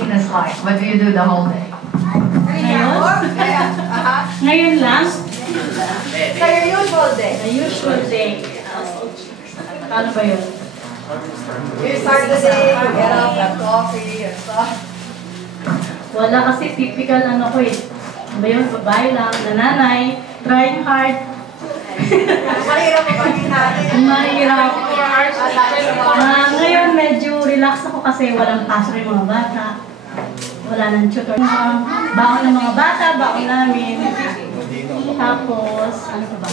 Venus like? What do you do the whole day? Ngayon lang? So your usual day? The usual day. Paano ba yun? You start the day, you get up, have coffee, and stuff. Wala kasi typical ano ko eh. Ano ba yun? Babae lang, nananay, trying hard. Mahirap mo ba natin? Mahirap. Ngayon medyo relax ako kasi walang pasok yung mga bata. Wala nang tutor. Baon ng mga bata, baon namin. Tapos, ano pa ba?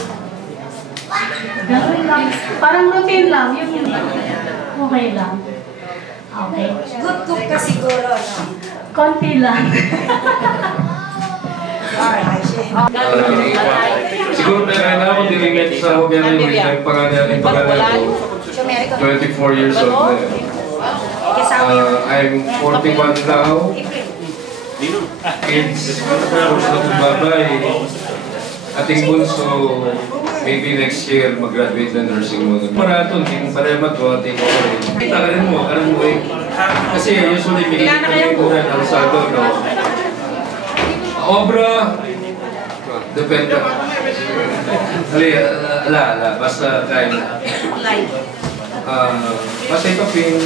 Ganun lang. Parang routine lang. Yung okay lang. Okay. Good cook ka siguro, no? Konti lang. Siguro na kailangan ko direct sa Hogan yung pangalan ko. 24 years old. I'm 41 now. Kids, course na kumabay. Ating bunso, maybe next year mag-graduate na nursing mo. Marathon, hindi mo pala magawa, ating kita ka rin mo, alam mo eh. Kasi usually binigay ko na ng sado, no? Obra, depende. Basta kain na. Basta ito pin.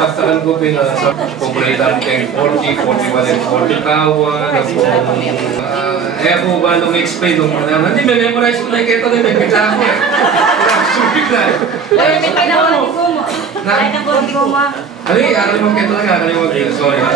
Pagtakan ko sa populator ng 40, 41, and 40 kawa. Ako ba nung explain nung hindi may memorize ko na ito na may pita ako eh. Subik na eh. Sorry, sorry.